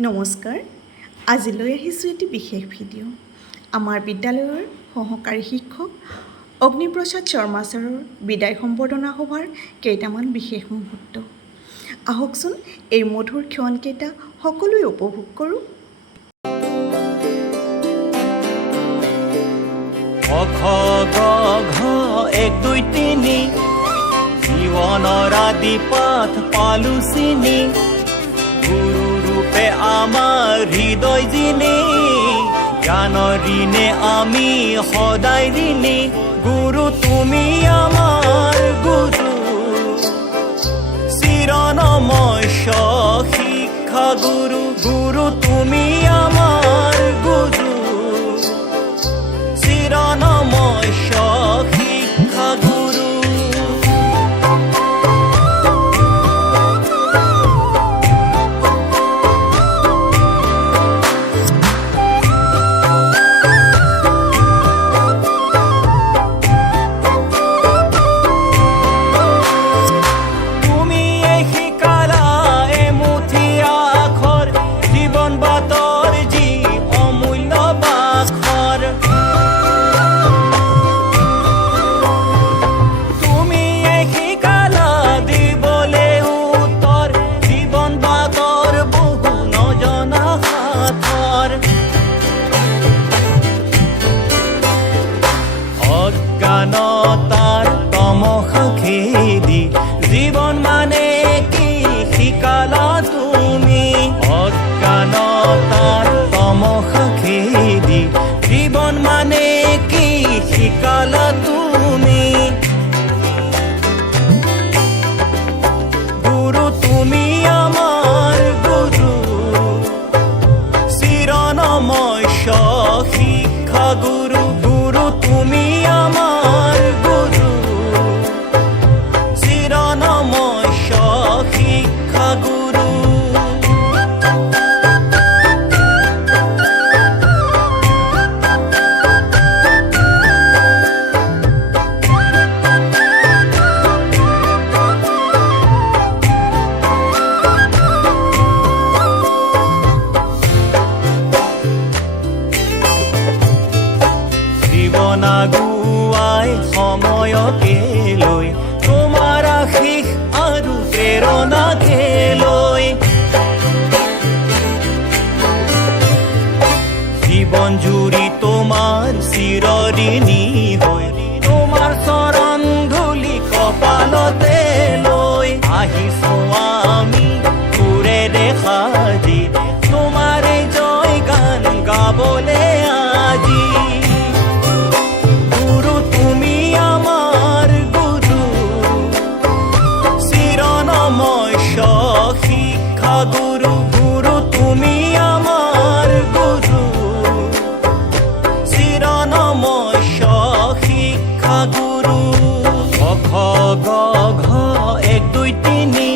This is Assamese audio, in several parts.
নমস্কাৰ। আজিলৈ আহিছোঁ এটি বিশেষ ভিডিঅ'। আমাৰ বিদ্যালয়ৰ সহকাৰী শিক্ষক অগ্নিপ্ৰসাদ শৰ্মা ছাৰৰ বিদায় সম্বৰ্ধনা সভাৰ কেইটামান বিশেষ মুহূৰ্ত। আহকচোন এই মধুৰ ক্ষণকেইটা সকলোৱে উপভোগ কৰোঁ। এক দুই তিনি জীৱনৰ আদি পাঠ পালো চিনি, গুৰু ৰূপে আমাৰ হৃদয় জিনি, জ্ঞানৰ ঋণে আমি সদায় ঋণী। গুৰু তুমি আমাৰ গুৰু, চিৰনমস্য শিক্ষা গুৰু। গুৰু তুমি আমাৰ গুৰু, চিৰনমস্য শিক্ষা গুৰু। অজ্ঞানতাৰ তমসা খেদি জীৱন মানে কি শিকালা তুমি। অজ্ঞানতাৰ তমসা খেদি জীৱন মানে কি শিকালা তুমি। গুৰু তুমি আমাৰ গুৰু, চিৰনমস্য শিক্ষা গুৰু। গুৰু তুমি আমাৰ গুৰু, চিৰনমস্য শিক্ষা গুৰু। জীৱন আগুৱাই সময়কে লৈ, তোমাৰ আশীষ আৰু প্ৰেৰণাকে লৈ, জীৱন জুৰি তোমাৰ চিৰঋণী হৈ, তোমাৰ চৰণ ধূলি কপালতে লৈ আহিছো আমি সুৰেৰে সাজি, তোমাৰে জয় গান গাবলে আজি। গুৰু তুমি আমাৰ গুৰু, চিৰনমস্য শিক্ষা গুৰু। গুৰু তুমি আমাৰ গুৰু, চিৰনমস্য শিক্ষা গুৰু। গ ঘ এক দুই তিনি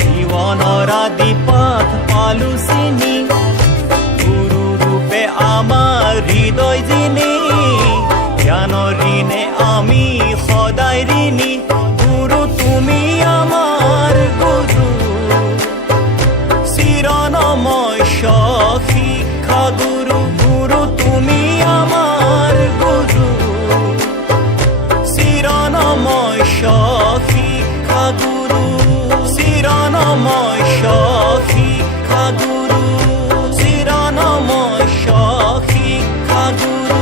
জীৱনৰ আদি পাঠ পালো চিনি, গুৰু ৰূপে আমাৰ হৃদয় জিনি, জ্ঞানৰ ঋণে আমি সদায় ঋণী। গুৰু তুমি আমাৰ গুৰু, চিৰনমস্য শিক্ষা গুৰু। গুৰু তুমি আমাৰ গুৰু, চিৰনমস্য শিক্ষা গুৰু। চিৰনমস্য শিক্ষা গুৰু, চিৰনমস্য শিক্ষা গুৰু।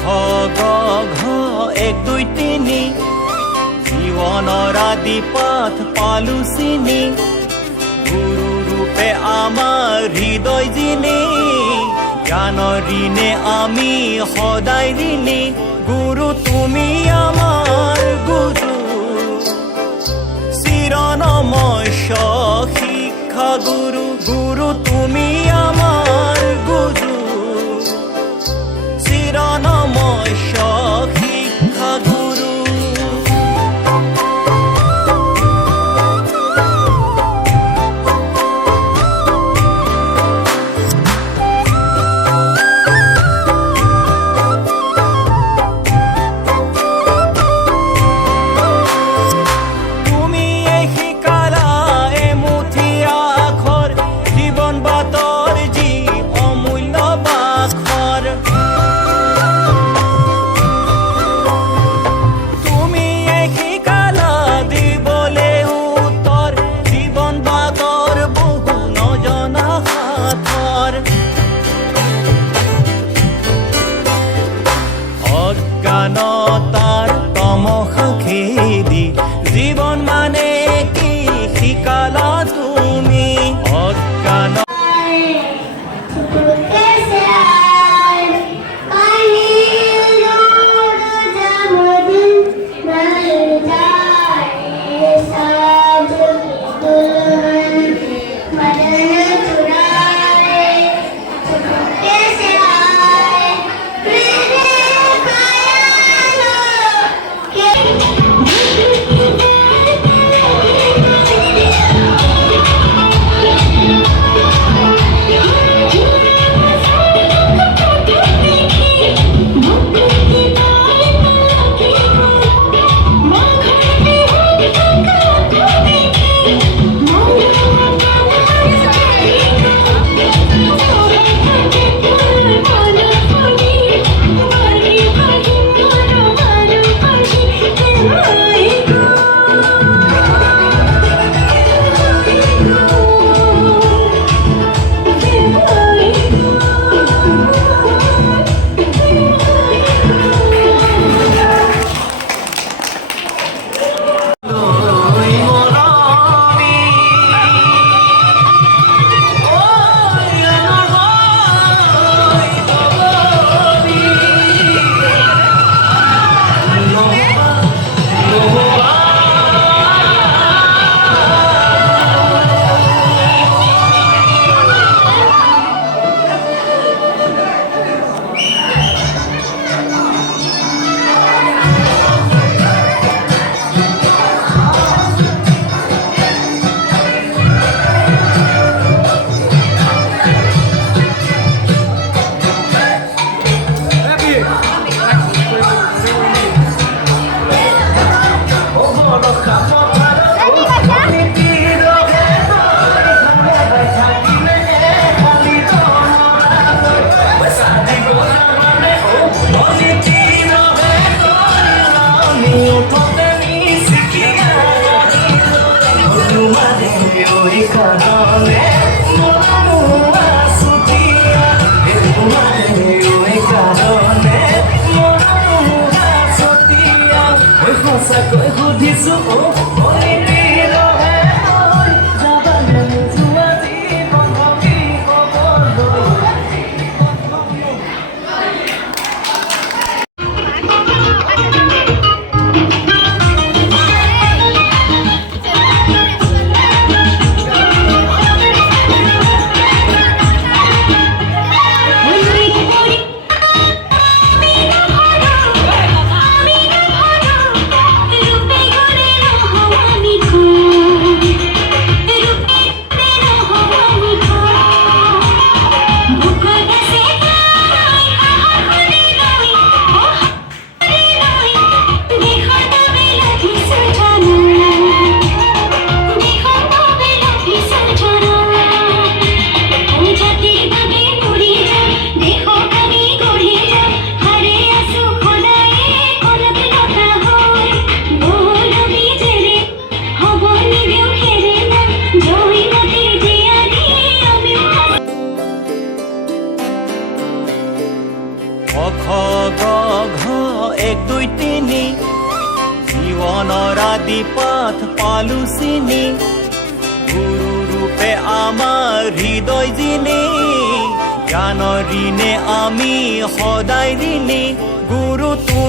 খ গ ঘ এক দুই তিনি জীৱনৰ আদি পাঠ পালো চিনি, গুৰু ৰূপে আমাৰ হৃদয় জিনি, জ্ঞানৰ ঋণে আমি সদায় ঋণী। গুৰু তুমি আমাৰ গুৰু, চিৰনমস্য শিক্ষা গুৰু। গুৰু তুমি আমাৰ গুৰু, চিৰনমস্য শিক্ষা গুৰু। অজ্ঞানতাৰ তমসা খেদি জীৱন মানে কি শিকালা তুমি অজ্ঞান আদি পথ পালো চিনি গুৰু ৰূপে আমাৰ হৃদয় জিনি জ্ঞানৰ ঋণে আমি সদায় ঋণী গুৰু তুমি